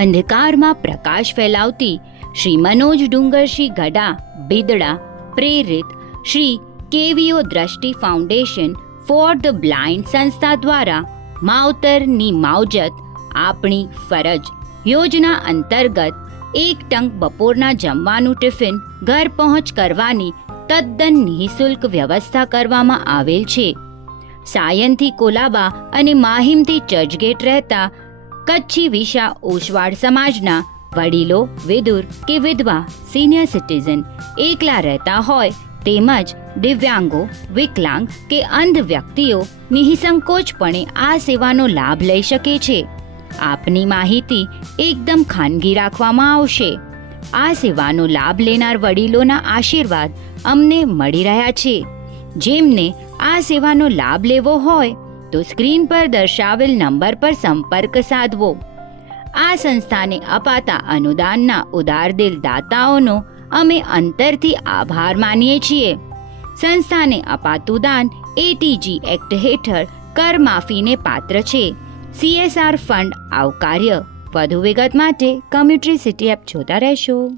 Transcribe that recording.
અંધકારમાં પ્રકાશ ફેલાવતી શ્રી મનોજ ડુંગરશી ગડા બિદડા પ્રેરિત શ્રી કેવીઓ દ્રષ્ટિ foundation for the blind સંસ્થા દ્વારા માવતરની માવજત આપણી ફરજ યોજના અંતર્ગત 1 ટંક બપોરના જમવાનું ટિફિન ઘર પહોંચ કરવાની તદ્દન નિઃશુલ્ક વ્યવસ્થા કરવામાં આવેલ છે. સાયનથી કોલાબા અને માહિમથી ચર્ચગેટ રહેતા કચ્છી વિશા ઓસવાડ સમાજના વડીલો, વિદુર કે વિધવા, સિનિયર સિટીઝન, એકલા રહેતા હોય તેમજ દિવ્યાંગો, વિકલાંગ કે અંધ વ્યક્તિઓ નિઃસંકોચપણે આ સેવાનો લાભ લઈ શકે છે. આપની માહિતી એકદમ ખાનગી રાખવામાં આવશે. આ સેવાનો લાભ લેનાર વડીલોના આશીર્વાદ અમને મળી રહ્યા છે. જેમને આ સેવાનો લાભ લેવો હોય તો સ્ક્રીન પર દર્શાવેલ નંબર પર સંપર્ક સાધવો. આ સંસ્થાને અપાતા અનુદાનના ઉદારદિલ દાતાઓનો અમે અંતરથી આભાર માનીએ છીએ. સંસ્થાને અપાતું દાન એટીજી એક્ટ હેઠળ કર માફીને પાત્ર છે. CSR ફંડ આવકાર્ય. વધુ વિગત માટે કમ્યુનિટી સિટી એપ જોતા રહેશો.